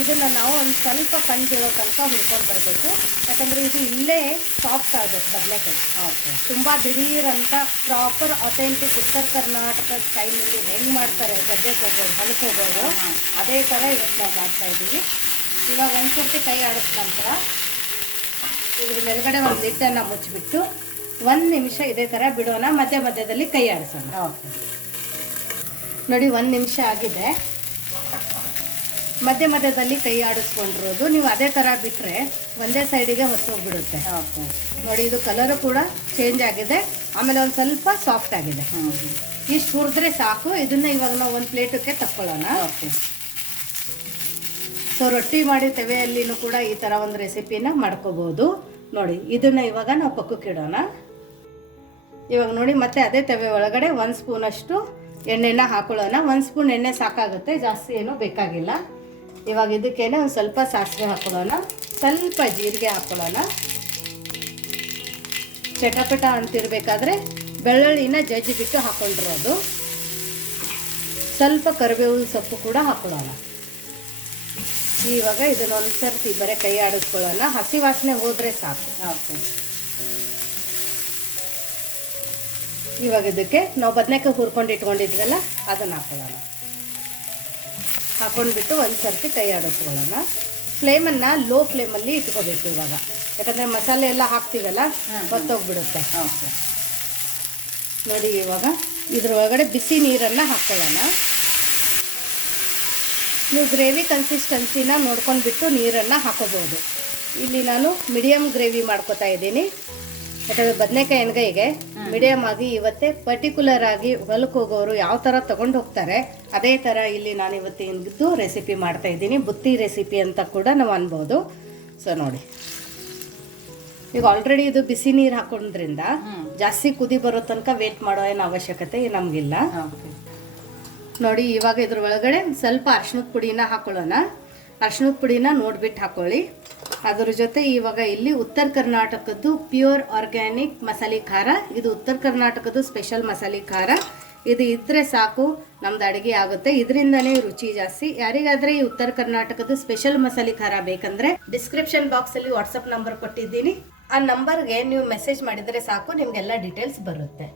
ಇದನ್ನು ನಾವು ಒಂದು ಸ್ವಲ್ಪ ಕಂಜಿಡೋ ತನಕ ಹುರ್ಕೊಂಡು ಬರಬೇಕು. ಯಾಕಂದರೆ ಇದು ಇಲ್ಲೇ ಸಾಫ್ಟ್ ಆಗಬೇಕು ಬದನೆಕಾಯಿ. ತುಂಬ ದಿಢೀರಂತ ಪ್ರಾಪರ್ ಅಥೆಂಟಿಕ್ ಉತ್ತರ ಕರ್ನಾಟಕ ಸ್ಟೈಲಲ್ಲಿ ಹೆಂಗೆ ಮಾಡ್ತಾರೆ ಗದ್ದೆಗೆ ಹೋಗೋರು ಹೊಲಕ್ಕೆ ಹೋಗೋರು ಅದೇ ಥರ ಇವತ್ತು ನಾವು ಮಾಡ್ತಾಯಿದ್ದೀವಿ. ಇವಾಗ ಒಂದು ಸರ್ತಿ ಕೈ ಆಡಿದ ನಂತರ ಇದ್ರ ಮೇಲ್ಗಡೆ ಒಂದು ಲಿಡ್ಡನ್ನು ಮುಚ್ಚಿಬಿಟ್ಟು 1 ನಿಮಿಷ ಇದೇ ಥರ ಬಿಡೋಣ. ಮಧ್ಯ ಮಧ್ಯದಲ್ಲಿ ಕೈ ಆಡಿಸೋಣ. ನೋಡಿ, 1 ನಿಮಿಷ ಆಗಿದೆ. ಮಧ್ಯ ಮಧ್ಯದಲ್ಲಿ ಕೈ ಆಡಿಸ್ಕೊಂಡಿರೋದು. ನೀವು ಅದೇ ಥರ ಬಿಟ್ಟರೆ ಒಂದೇ ಸೈಡಿಗೆ ಹೊತ್ತೋಗ್ಬಿಡುತ್ತೆ. ನೋಡಿ, ಇದು ಕಲರು ಕೂಡ ಚೇಂಜ್ ಆಗಿದೆ. ಆಮೇಲೆ ಒಂದು ಸ್ವಲ್ಪ ಸಾಫ್ಟ್ ಆಗಿದೆ. ಇಷ್ಟು ಹುರಿದ್ರೆ ಸಾಕು. ಇದನ್ನ ಇವಾಗ ನಾವು ಒಂದು ಪ್ಲೇಟಕ್ಕೆ ತಕ್ಕೊಳ್ಳೋಣ. ಸೊ ರೊಟ್ಟಿ ಮಾಡಿ ತೆವೆಯಲ್ಲಿನೂ ಕೂಡ ಈ ಥರ ಒಂದು ರೆಸಿಪಿನ ಮಾಡ್ಕೋಬೋದು. ನೋಡಿ, ಇದನ್ನು ಇವಾಗ ನಾವು ಪಕ್ಕಕ್ಕೆ ಇಡೋಣ. ಇವಾಗ ನೋಡಿ, ಮತ್ತೆ ಅದೇ ತೆವೆ ಒಳಗಡೆ 1 ಸ್ಪೂನಷ್ಟು ಎಣ್ಣೆನ ಹಾಕೊಳ್ಳೋಣ. 1 ಸ್ಪೂನ್ ಎಣ್ಣೆ ಸಾಕಾಗುತ್ತೆ, ಜಾಸ್ತಿ ಏನೂ ಬೇಕಾಗಿಲ್ಲ. ಇವಾಗ ಇದಕ್ಕೇನೆ ಒಂದು ಸ್ವಲ್ಪ ಸಾಸಿವೆ ಹಾಕೊಳ್ಳೋಣ, ಸ್ವಲ್ಪ ಜೀರಿಗೆ ಹಾಕೊಳ್ಳೋಣ. ಚಟಪಟ ಅಂತಿರಬೇಕಾದ್ರೆ ಬೆಳ್ಳುಳ್ಳಿನ ಜಜ್ಜಿ ಬಿಟ್ಟು ಹಾಕೊಂಡಿರೋದು. ಸ್ವಲ್ಪ ಕರಿಬೇವು ಸೊಪ್ಪು ಕೂಡ ಹಾಕೊಳ್ಳೋಣ. ಇವಾಗ ಇದನ್ನೊಂದು ಸರ್ತಿ ಬರೀ ಕೈ ಆಡಿಸ್ಕೊಳ್ಳೋಣ. ಹಸಿ ವಾಸನೆ ಹೋದರೆ ಸಾಕು. ಇವಾಗ ಇದಕ್ಕೆ ನಾವು ಬದನೆಕಾಯಿ ಹುರ್ಕೊಂಡು ಇಟ್ಕೊಂಡಿದ್ವಲ್ಲ ಅದನ್ನು ಹಾಕೊಳ್ಳೋಣ. ಹಾಕೊಂಡ್ಬಿಟ್ಟು ಒಂದು ಸರ್ತಿ ಕೈ ಆಡಿಸ್ಕೊಳ್ಳೋಣ. ಫ್ಲೇಮನ್ನು ಲೋ ಫ್ಲೇಮಲ್ಲಿ ಇಟ್ಕೋಬೇಕು ಇವಾಗ. ಯಾಕಂದರೆ ಮಸಾಲೆ ಎಲ್ಲ ಹಾಕ್ತೀವಲ್ಲ ಹೊತ್ತೋಗ್ಬಿಡುತ್ತೆ. ನೋಡಿ, ಇವಾಗ ಇದ್ರೊಳಗಡೆ ಬಿಸಿ ನೀರನ್ನು ಹಾಕ್ಕೊಳ್ಳೋಣ. ನೀವು ಗ್ರೇವಿ ಕನ್ಸಿಸ್ಟೆನ್ಸಿನ ನೋಡ್ಕೊಂಡ್ಬಿಟ್ಟು ನೀರನ್ನು ಹಾಕೋಬೋದು. ಇಲ್ಲಿ ನಾನು ಮೀಡಿಯಮ್ ಗ್ರೇವಿ ಮಾಡ್ಕೊತಾ ಇದ್ದೀನಿ. ಯಾಕಂದರೆ ಬದನೆಕಾಯಿ ಎಣ್ಗಾಯಿಗೆ ಮೀಡಿಯಮ್ ಆಗಿ ಇವತ್ತೇ ಪರ್ಟಿಕ್ಯುಲರ್ ಆಗಿ ಹೊಲಕ್ಕೆ ಹೋಗೋರು ಯಾವ ಥರ ತೊಗೊಂಡು ಹೋಗ್ತಾರೆ ಅದೇ ಥರ ಇಲ್ಲಿ ನಾನು ಇವತ್ತಿಂದು ರೆಸಿಪಿ ಮಾಡ್ತಾ ಇದ್ದೀನಿ. ಬುತ್ತಿ ರೆಸಿಪಿ ಅಂತ ಕೂಡ ನಾವು ಅನ್ಬೋದು. ಸೊ ನೋಡಿ, ಈಗ ಆಲ್ರೆಡಿ ಇದು ಬಿಸಿ ನೀರು ಹಾಕೋದ್ರಿಂದ ಜಾಸ್ತಿ ಕುದಿ ಬರೋ ತನಕ ವೇಟ್ ಮಾಡೋ ಏನು ಅವಶ್ಯಕತೆ ನಮಗಿಲ್ಲ. ನೋಡಿ, ಇವಾಗ ಇದ್ರ ಒಳಗಡೆ ಸ್ವಲ್ಪ ಅರ್ಶಿಣದ ಪುಡಿನ ಹಾಕೊಳ್ಳೋಣ. ಅರ್ಶಿಣದ ಪುಡಿನ ನೋಡ್ಬಿಟ್ಟು ಹಾಕೊಳ್ಳಿ. ಅದ್ರ ಜೊತೆ ಇವಾಗ ಇಲ್ಲಿ ಉತ್ತರ ಕರ್ನಾಟಕದ್ದು ಪ್ಯೂರ್ ಆರ್ಗ್ಯಾನಿಕ್ ಮಸಾಲೆ ಖಾರ, ಇದು ಉತ್ತರ ಕರ್ನಾಟಕದ್ದು ಸ್ಪೆಷಲ್ ಮಸಾಲೆ ಖಾರ. ಇದು ಇದ್ರೆ ಸಾಕು, ನಮ್ದು ಅಡುಗೆ ಆಗುತ್ತೆ. ಇದರಿಂದನೇ ರುಚಿ ಜಾಸ್ತಿ. ಯಾರಿಗಾದ್ರೆ ಈ ಉತ್ತರ ಕರ್ನಾಟಕದ ಸ್ಪೆಷಲ್ ಮಸಾಲೆ ಖಾರ ಬೇಕಂದ್ರೆ ಡಿಸ್ಕ್ರಿಪ್ಷನ್ ಬಾಕ್ಸಲ್ಲಿ ವಾಟ್ಸಪ್ ನಂಬರ್ ಕೊಟ್ಟಿದ್ದೀನಿ. ಆ ನಂಬರ್ಗೆ ನೀವು ಮೆಸೇಜ್ ಮಾಡಿದರೆ ಸಾಕು, ನಿಮಗೆಲ್ಲ ಡೀಟೇಲ್ಸ್ ಬರುತ್ತೆ.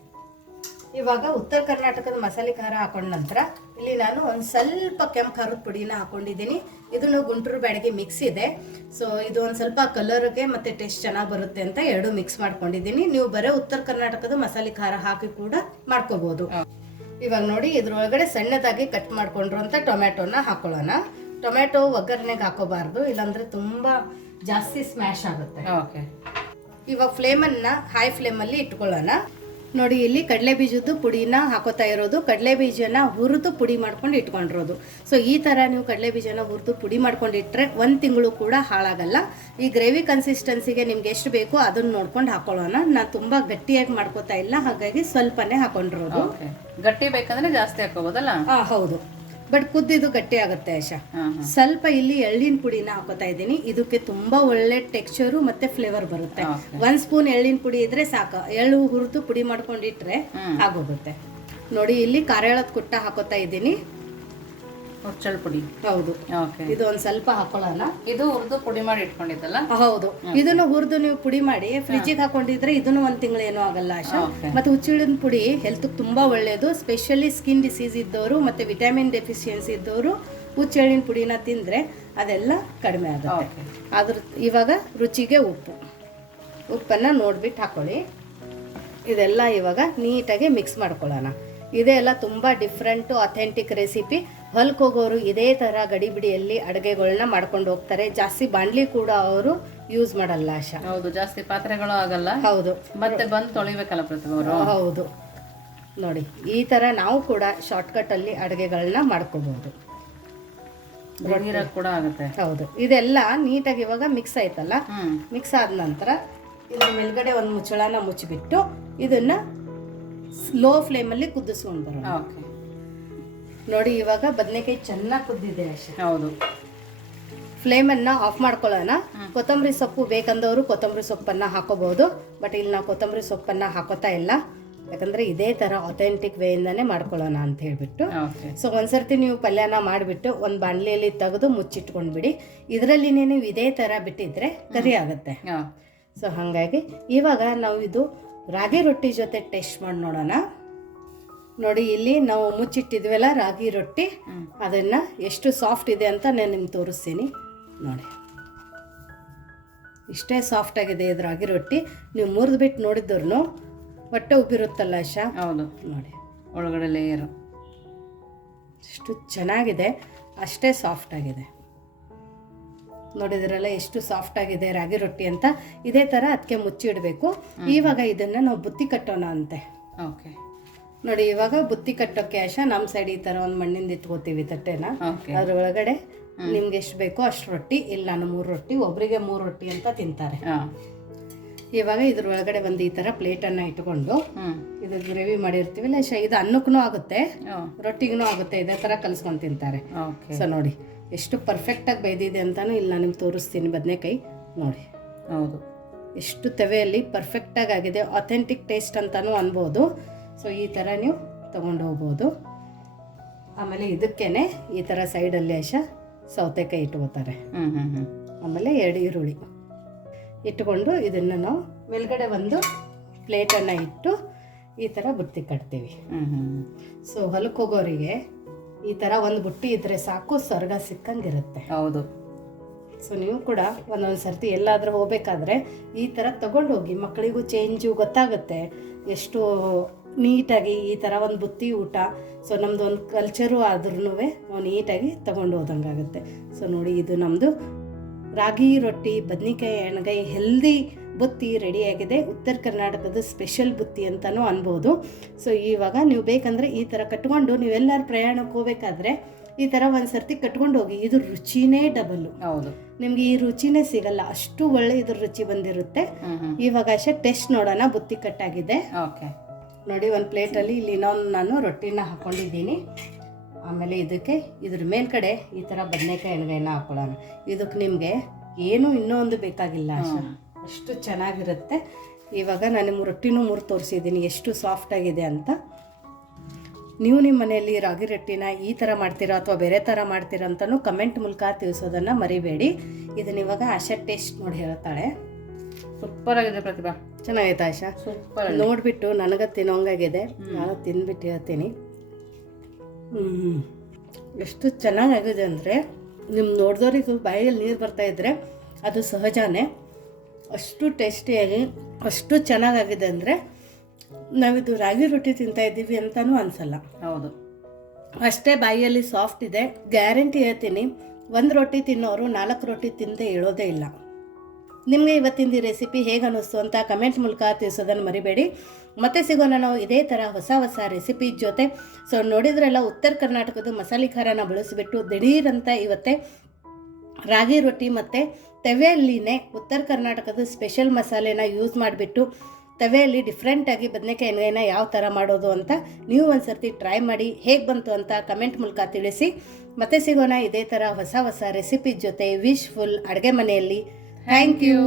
ಇವಾಗ ಉತ್ತರ ಕರ್ನಾಟಕದ ಮಸಾಲೆ ಖಾರ ಹಾಕೊಂಡ ನಂತರ ಇಲ್ಲಿ ನಾನು ಒಂದು ಸ್ವಲ್ಪ ಕೆಂಪು ಖಾರದ ಪುಡಿನ ಹಾಕೊಂಡಿದ್ದೀನಿ. ಇದನ್ನು ಗುಂಟೂರು ಬ್ಯಾಡಗಿ ಮಿಕ್ಸ್ ಇದೆ. ಸೊ ಇದು ಒಂದು ಸ್ವಲ್ಪ ಕಲರ್ಗೆ ಮತ್ತು ಟೇಸ್ಟ್ ಚೆನ್ನಾಗಿ ಬರುತ್ತೆ ಅಂತ ಎರಡು ಮಿಕ್ಸ್ ಮಾಡ್ಕೊಂಡಿದ್ದೀನಿ. ನೀವು ಬರೀ ಉತ್ತರ ಕರ್ನಾಟಕದ ಮಸಾಲೆ ಖಾರ ಹಾಕಿ ಕೂಡ ಮಾಡ್ಕೋಬಹುದು. ಇವಾಗ ನೋಡಿ, ಇದ್ರೊಳಗಡೆ ಸಣ್ಣದಾಗಿ ಕಟ್ ಮಾಡ್ಕೊಂಡಿರುವಂಥ ಟೊಮ್ಯಾಟೋನ ಹಾಕೊಳ್ಳೋಣ. ಟೊಮ್ಯಾಟೊ ಒಗ್ಗರಣೆಗೆ ಹಾಕೋಬಾರ್ದು, ಇಲ್ಲಾಂದ್ರೆ ತುಂಬಾ ಜಾಸ್ತಿ ಸ್ಮ್ಯಾಶ್ ಆಗುತ್ತೆ. ಇವಾಗ ಫ್ಲೇಮನ್ನು ಹೈ ಫ್ಲೇಮಲ್ಲಿ ಇಟ್ಕೊಳ್ಳೋಣ. ನೋಡಿ, ಇಲ್ಲಿ ಕಡಲೆ ಬೀಜದ್ದು ಪುಡಿನ ಹಾಕೋತಾ ಇರೋದು. ಕಡಲೆ ಬೀಜನ ಹುರಿದು ಪುಡಿ ಮಾಡ್ಕೊಂಡು ಇಟ್ಕೊಂಡಿರೋದು. ಸೊ ಈ ಥರ ನೀವು ಕಡಲೆ ಬೀಜನ ಹುರಿದು ಪುಡಿ ಮಾಡ್ಕೊಂಡಿಟ್ರೆ 1 ತಿಂಗಳು ಕೂಡ ಹಾಳಾಗಲ್ಲ. ಈ ಗ್ರೇವಿ ಕನ್ಸಿಸ್ಟೆನ್ಸಿಗೆ ನಿಮ್ಗೆ ಎಷ್ಟು ಬೇಕೋ ಅದನ್ನ ನೋಡ್ಕೊಂಡು ಹಾಕೊಳ್ಳೋಣ. ನಾನು ತುಂಬ ಗಟ್ಟಿಯಾಗಿ ಮಾಡ್ಕೋತಾ ಇಲ್ಲ, ಹಾಗಾಗಿ ಸ್ವಲ್ಪನೇ ಹಾಕೊಂಡಿರೋದು. ಗಟ್ಟಿ ಬೇಕಂದ್ರೆ ಜಾಸ್ತಿ ಹಾಕೋಬೋದಲ್ಲ? ಹೌದು, ಬಟ್ ಕುದ್ದಿದ್ದು ಗಟ್ಟಿ ಆಗುತ್ತೆ ಆಶಾ. ಸ್ವಲ್ಪ ಇಲ್ಲಿ ಎಳ್ಳಿನ ಪುಡಿನ ಹಾಕೋತಾ ಇದ್ದೀನಿ. ಇದಕ್ಕೆ ತುಂಬಾ ಒಳ್ಳೆ ಟೆಕ್ಸ್ಚರು ಮತ್ತೆ ಫ್ಲೇವರ್ ಬರುತ್ತೆ. 1 ಸ್ಪೂನ್ ಎಳ್ಳಿನ ಪುಡಿ ಇದ್ರೆ ಸಾಕು. ಎಳ್ಳು ಹುರಿದು ಪುಡಿ ಮಾಡ್ಕೊಂಡಿಟ್ರೆ ಆಗೋಗುತ್ತೆ. ನೋಡಿ, ಇಲ್ಲಿ ಕಾರೆಳದ ಕುಟ್ಟ ಹಾಕೋತಾ ಇದ್ದೀನಿ. ಹುಚ್ಚಳ ಪುಡಿ. ಹೌದು, ಇದು ಒಂದ್ ಸ್ವಲ್ಪ ಹಾಕೊಳ್ಳೋಣ. ಇದು ಹುರಿದು ಪುಡಿ ಮಾಡಿ ಇಟ್ಕೊಂಡಿದ್ದಲ್ಲ? ಹೌದು, ಇದನ್ನು ಹುರಿದು ನೀವು ಪುಡಿ ಮಾಡಿ ಫ್ರಿಜ್ಜಿಗೆ ಹಾಕೊಂಡಿದ್ರೆ ಇದನ್ನು 1 ತಿಂಗಳು ಏನೂ ಆಗಲ್ಲ ಆಶಾ. ಮತ್ತೆ ಹುಚ್ಚಳಿನ ಪುಡಿ ಹೆಲ್ತ್ ತುಂಬಾ ಒಳ್ಳೇದು. ಸ್ಪೆಷಲಿ ಸ್ಕಿನ್ ಡಿಸೀಸ್ ಇದ್ದವರು ಮತ್ತೆ ವಿಟಮಿನ್ ಡೆಫಿಷಿಯನ್ಸಿ ಇದ್ದವರು ಹುಚ್ಚಳಿನ ಪುಡಿನ ತಿಂದ್ರೆ ಅದೆಲ್ಲ ಕಡಿಮೆ ಆಗುತ್ತೆ. ಅದ್ರ ಇವಾಗ ರುಚಿಗೆ ಉಪ್ಪನ್ನ ನೋಡ್ಬಿಟ್ಟು ಹಾಕೊಳ್ಳಿ. ಇದೆಲ್ಲ ಇವಾಗ ನೀಟಾಗಿ ಮಿಕ್ಸ್ ಮಾಡ್ಕೊಳ್ಳೋಣ. ಇದೆಲ್ಲ ತುಂಬ ಡಿಫ್ರೆಂಟು ಅಥೆಂಟಿಕ್ ರೆಸಿಪಿ. ಹೊಲಕ್ಕೆ ಹೋಗೋರು ಇದೇ ಥರ ಗಡಿಬಿಡಿಯಲ್ಲಿ ಅಡುಗೆಗಳನ್ನ ಮಾಡ್ಕೊಂಡು ಹೋಗ್ತಾರೆ. ಜಾಸ್ತಿ ಬಾಣಲಿ ಕೂಡ ಅವರು ಯೂಸ್ ಮಾಡಲ್ಲ ಆಶಾ. ಹೌದು, ಜಾಸ್ತಿ ಪಾತ್ರೆಗಳು ಆಗಲ್ಲ. ಹೌದು, ಮತ್ತೆ ಬಂದು ತೊಳಿಬೇಕಲ್ಲ ಪ್ರತಿಯೊಬ್ಬರು. ಹೌದು, ನೋಡಿ ಈ ಥರ ನಾವು ಕೂಡ ಶಾರ್ಟ್ಕಟ್ಟಲ್ಲಿ ಅಡುಗೆಗಳನ್ನ ಮಾಡ್ಕೋಬಹುದು. ಕೂಡ ಆಗುತ್ತೆ. ಹೌದು, ಇದೆಲ್ಲ ನೀಟಾಗಿ ಇವಾಗ ಮಿಕ್ಸ್ ಆಯ್ತಲ್ಲ. ಮಿಕ್ಸ್ ಆದ ನಂತರ ಇದ್ರ ಮೇಲ್ಗಡೆ ಒಂದು ಮುಚ್ಚಳನ ಮುಚ್ಚಿಬಿಟ್ಟು ಇದನ್ನ ಸ್ಲೋ ಫ್ಲೇಮಲ್ಲಿ ಕುದಿಸ್ಕೊಂಡು ಬರೋಣ. ನೋಡಿ, ಇವಾಗ ಬದನೆಕಾಯಿ ಚೆನ್ನಾಗಿ ಕುದ್ದಿದೆ ಅಷ್ಟೇ. ಹೌದು, ಫ್ಲೇಮನ್ನು ಆಫ್ ಮಾಡ್ಕೊಳ್ಳೋಣ. ಕೊತ್ತಂಬರಿ ಸೊಪ್ಪು ಬೇಕಂದವರು ಕೊತ್ತಂಬರಿ ಸೊಪ್ಪನ್ನು ಹಾಕೋಬಹುದು. ಬಟ್ ಇಲ್ಲಿ ನಾವು ಕೊತ್ತಂಬರಿ ಸೊಪ್ಪನ್ನು ಹಾಕೋತಾ ಇಲ್ಲ, ಯಾಕಂದರೆ ಇದೇ ಥರ ಅಥೆಂಟಿಕ್ ವೇಯಿಂದನೇ ಮಾಡ್ಕೊಳ್ಳೋಣ ಅಂತ ಹೇಳ್ಬಿಟ್ಟು. ಸೊ ಒಂದ್ಸರ್ತಿ ನೀವು ಪಲ್ಯನ ಮಾಡಿಬಿಟ್ಟು ಒಂದು ಬಾಣಲಿಯಲ್ಲಿ ತೆಗೆದು ಮುಚ್ಚಿಟ್ಕೊಂಡ್ಬಿಡಿ. ಇದರಲ್ಲಿನೇ ನೀವು ಇದೇ ಥರ ಬಿಟ್ಟಿದ್ರೆ ಕರಿ ಆಗುತ್ತೆ. ಸೊ ಹಾಗಾಗಿ ಇವಾಗ ನಾವು ಇದು ರಾಗಿ ರೊಟ್ಟಿ ಜೊತೆ ಟೇಸ್ಟ್ ಮಾಡಿ ನೋಡೋಣ. ನೋಡಿ, ಇಲ್ಲಿ ನಾವು ಮುಚ್ಚಿಟ್ಟಿದ್ವಲ್ಲ ರಾಗಿ ರೊಟ್ಟಿ, ಅದನ್ನು ಎಷ್ಟು ಸಾಫ್ಟ್ ಇದೆ ಅಂತ ನಾನು ನಿಮ್ಗೆ ತೋರಿಸ್ತೀನಿ. ನೋಡಿ, ಇಷ್ಟೇ ಸಾಫ್ಟ್ ಆಗಿದೆ ಇದು ರಾಗಿ ರೊಟ್ಟಿ. ನೀವು ಮುರಿದ್ಬಿಟ್ಟು ನೋಡಿದ್ರು ಹೊಟ್ಟೆ ಉಬ್ಬಿರುತ್ತಲ್ಲ ಆಶಾ. ಹೌದು, ನೋಡಿ ಒಳಗಡೆ ಲೇಯರು ಎಷ್ಟು ಚೆನ್ನಾಗಿದೆ, ಅಷ್ಟೇ ಸಾಫ್ಟ್ ಆಗಿದೆ. ನೋಡಿದ್ರಲ್ಲ ಎಷ್ಟು ಸಾಫ್ಟ್ ಆಗಿದೆ ರಾಗಿ ರೊಟ್ಟಿ ಅಂತ. ಇದೇ ಥರ ಅದಕ್ಕೆ ಮುಚ್ಚಿಡಬೇಕು. ಇವಾಗ ಇದನ್ನು ನಾವು ಬುತ್ತಿ ಕಟ್ಟೋಣ ಅಂತೆ. ನೋಡಿ, ಇವಾಗ ಬುತ್ತಿ ಕಟ್ಟೋಕೆ ಆಶಾ ನಮ್ಮ ಸೈಡ್ ಈ ಥರ ಒಂದು ಮಣ್ಣಿಂದ ಇಟ್ಕೋತೀವಿ ತಟ್ಟೆನ. ಅದ್ರ ಒಳಗಡೆ ನಿಮ್ಗೆ ಎಷ್ಟು ಬೇಕೋ ಅಷ್ಟು ರೊಟ್ಟಿ. ಇಲ್ಲ, ನಾನು 3 ರೊಟ್ಟಿ, ಒಬ್ಬರಿಗೆ 3 ರೊಟ್ಟಿ ಅಂತ ತಿಂತಾರೆ. ಇವಾಗ ಇದ್ರ ಒಳಗಡೆ ಒಂದು ಈ ಥರ ಪ್ಲೇಟನ್ನು ಇಟ್ಕೊಂಡು ಇದು ಗ್ರೇವಿ ಮಾಡಿರ್ತೀವಿಲ್ಲ ಆಶಾ, ಇದು ಅನ್ನಕ್ಕೂ ಆಗುತ್ತೆ, ರೊಟ್ಟಿಗೂ ಆಗುತ್ತೆ. ಇದೇ ಥರ ಕಲಿಸ್ಕೊಂಡು ತಿಂತಾರೆ. ಸೊ ನೋಡಿ ಎಷ್ಟು ಪರ್ಫೆಕ್ಟಾಗಿ ಬೇಯ್ದಿದೆ ಅಂತಾನು ಇಲ್ಲಿ ನಾನು ನಿಮ್ಗೆ ತೋರಿಸ್ತೀನಿ. ಬದನೆಕಾಯಿ ನೋಡಿ, ಹೌದು, ಎಷ್ಟು ತವೆಯಲ್ಲಿ ಪರ್ಫೆಕ್ಟಾಗಿ ಆಗಿದೆ. ಅಥೆಂಟಿಕ್ ಟೇಸ್ಟ್ ಅಂತಾನು ಅನ್ಬೋದು. ಸೊ ಈ ಥರ ನೀವು ತೊಗೊಂಡು ಹೋಗ್ಬೋದು. ಆಮೇಲೆ ಇದಕ್ಕೇನೆ ಈ ಥರ ಸೈಡಲ್ಲಿ ಆಶಾ ಸೌತೆಕಾಯಿ ಇಟ್ಕೋತಾರೆ. ಆಮೇಲೆ 2 ಈರುಳ್ಳಿ ಇಟ್ಕೊಂಡು ಇದನ್ನು ನಾವು ಮೇಲ್ಗಡೆ ಒಂದು ಪ್ಲೇಟನ್ನು ಇಟ್ಟು ಈ ಥರ ಬುತ್ತಿ ಕಟ್ತೀವಿ. ಸೊ ಹೊಲಕ್ಕೆ ಹೋಗೋರಿಗೆ ಈ ಥರ ಒಂದು ಬುಟ್ಟಿ ಇದ್ರೆ ಸಾಕು, ಸ್ವರ್ಗ ಸಿಕ್ಕಂಗಿರುತ್ತೆ. ಹೌದು. ಸೊ ನೀವು ಕೂಡ ಒಂದೊಂದು ಸರ್ತಿ ಎಲ್ಲಾದರೂ ಹೋಗ್ಬೇಕಾದ್ರೆ ಈ ಥರ ತಗೊಂಡು ಹೋಗಿ, ಮಕ್ಕಳಿಗೂ ಚೇಂಜು ಗೊತ್ತಾಗುತ್ತೆ. ಎಷ್ಟು ನೀಟಾಗಿ ಈ ಥರ ಒಂದು ಬುತ್ತಿ ಊಟ. ಸೊ ನಮ್ಮದು ಒಂದು ಕಲ್ಚರು ಆದ್ರೂ ನಾವು ನೀಟಾಗಿ ತೊಗೊಂಡು ಹೋದಂಗಾಗುತ್ತೆ. ಸೊ ನೋಡಿ, ಇದು ನಮ್ಮದು ರಾಗಿ ರೊಟ್ಟಿ, ಬದ್ನಿಕಾಯಿ ಎಣ್ಗಾಯಿ, ಹೆಲ್ದಿ ಬುತ್ತಿ ರೆಡಿಯಾಗಿದೆ. ಉತ್ತರ ಕರ್ನಾಟಕದ ಸ್ಪೆಷಲ್ ಬುತ್ತಿ ಅಂತಲೂ ಅನ್ಬೋದು. ಸೊ ಇವಾಗ ನೀವು ಬೇಕಂದರೆ ಈ ಥರ ಕಟ್ಕೊಂಡು ನೀವೆಲ್ಲರೂ ಪ್ರಯಾಣಕ್ಕೆ ಹೋಗ್ಬೇಕಾದ್ರೆ ಈ ಥರ ಒಂದು ಸರ್ತಿ ಕಟ್ಕೊಂಡು ಹೋಗಿ. ಇದು ರುಚಿನೇ ಡಬಲ್ಲು. ಹೌದು, ನಿಮಗೆ ಈ ರುಚಿನೇ ಸಿಗಲ್ಲ, ಅಷ್ಟು ಒಳ್ಳೆ ಇದ್ರ ರುಚಿ ಬಂದಿರುತ್ತೆ. ಇವಾಗ ಅಷ್ಟೇ ಟೇಸ್ಟ್ ನೋಡೋಣ. ಬುತ್ತಿ ಕಟ್ಟಾಗಿದೆ. ಓಕೆ ನೋಡಿ, ಒಂದು ಪ್ಲೇಟಲ್ಲಿ ಇಲ್ಲಿ ಇನ್ನೊಂದು ನಾನು ರೊಟ್ಟಿನ ಹಾಕ್ಕೊಂಡಿದ್ದೀನಿ. ಆಮೇಲೆ ಇದಕ್ಕೆ ಇದ್ರ ಮೇಲ್ಗಡೆ ಈ ಥರ ಬದನೆಕಾಯಿ ಎಣ್ಗಾಯಿನ ಹಾಕೊಳ್ಳೋಣ. ಇದಕ್ಕೆ ನಿಮಗೆ ಏನೂ ಇನ್ನೊಂದು ಬೇಕಾಗಿಲ್ಲ, ಅಷ್ಟು ಚೆನ್ನಾಗಿರುತ್ತೆ. ಇವಾಗ ನಾನು ನಿಮ್ಗೆ ರೊಟ್ಟಿನೂ ಮುರಿದು ತೋರಿಸಿದ್ದೀನಿ ಎಷ್ಟು ಸಾಫ್ಟಾಗಿದೆ ಅಂತ. ನೀವು ನಿಮ್ಮ ಮನೆಯಲ್ಲಿ ರಾಗಿ ರೊಟ್ಟಿನ ಈ ಥರ ಮಾಡ್ತೀರಾ ಅಥವಾ ಬೇರೆ ಥರ ಮಾಡ್ತೀರಾ ಅಂತಲೂ ಕಮೆಂಟ್ ಮೂಲಕ ತಿಳಿಸೋದನ್ನು ಮರಿಬೇಡಿ. ಇದನ್ನ ಇವಾಗ ಆಶಾ ಟೇಸ್ಟ್ ನೋಡಿ ಹೇಳ್ತಾಳೆ. ಸೂಪರ್ ಆಗಿದೆ ಪ್ರತಿಭಾ. ಚೆನ್ನಾಗೈತೆ ಆಶಾ? ಸೂಪರ್. ನೋಡಿಬಿಟ್ಟು ನನಗೆ ತಿನ್ನೋಂಗಾಗಿದೆ, ನಾನು ತಿಂದ್ಬಿಟ್ಟು ಹೇಳ್ತೀನಿ. ಎಷ್ಟು ಚೆನ್ನಾಗಿದೆ ಅಂದರೆ ನಿಮ್ಮ ನೋಡಿದವ್ರಿಗೆ ಬಾಯಲ್ಲಿ ನೀರು ಬರ್ತಾಯಿದ್ರೆ ಅದು ಸಹಜನೇ. ಅಷ್ಟು ಟೇಸ್ಟಿಯಾಗಿ ಅಷ್ಟು ಚೆನ್ನಾಗಾಗಿದೆ ಅಂದರೆ ನಾವಿದು ರಾಗಿ ರೊಟ್ಟಿ ತಿಂತಾಯಿದ್ದೀವಿ ಅಂತಲೂ ಅನಿಸಲ್ಲ. ಹೌದು, ಅಷ್ಟೇ ಬಾಯಿಯಲ್ಲಿ ಸಾಫ್ಟ್ ಇದೆ. ಗ್ಯಾರಂಟಿ ಹೇಳ್ತೀನಿ, ಒಂದು ರೊಟ್ಟಿ ತಿನ್ನೋರು 4 ರೊಟ್ಟಿ ತಿಂದೇ ಹೇಳೋದೇ ಇಲ್ಲ. ನಿಮಗೆ ಇವತ್ತಿನ ಈ ರೆಸಿಪಿ ಹೇಗೆ ಅನ್ನಿಸ್ತು ಅಂತ ಕಮೆಂಟ್ ಮೂಲಕ ತಿಳಿಸೋದನ್ನು ಮರಿಬೇಡಿ. ಮತ್ತೆ ಸಿಗೋಣ ನಾವು ಇದೇ ಥರ ಹೊಸ ಹೊಸ ರೆಸಿಪಿ ಜೊತೆ. ಸೊ ನೋಡಿದ್ರೆಲ್ಲ ಉತ್ತರ ಕರ್ನಾಟಕದ ಮಸಾಲೆ ಖಾರನ ಬಳಸಿಬಿಟ್ಟು ದಿಢೀರಂತ ಇವತ್ತೇ ರಾಗಿ ರೊಟ್ಟಿ ಮತ್ತು ತವೆಯಲ್ಲಿನೇ ಉತ್ತರ ಕರ್ನಾಟಕದ ಸ್ಪೆಷಲ್ ಮಸಾಲೆನ ಯೂಸ್ ಮಾಡಿಬಿಟ್ಟು ತವೆಯಲ್ಲಿ ಡಿಫ್ರೆಂಟಾಗಿ ಬದನೆಕಾಯಿ ಎಣ್ಗಾಯಿನ ಯಾವ ಥರ ಮಾಡೋದು ಅಂತ ನೀವು ಒಂದು ಸರ್ತಿ ಟ್ರೈ ಮಾಡಿ. ಹೇಗೆ ಬಂತು ಅಂತ ಕಮೆಂಟ್ ಮೂಲಕ ತಿಳಿಸಿ. ಮತ್ತೆ ಸಿಗೋಣ ಇದೇ ಥರ ಹೊಸ ಹೊಸ ರೆಸಿಪಿ ಜೊತೆ. ವಿಶ್ ಫುಲ್ ಅಡುಗೆ ಮನೆಯಲ್ಲಿ. Thank you.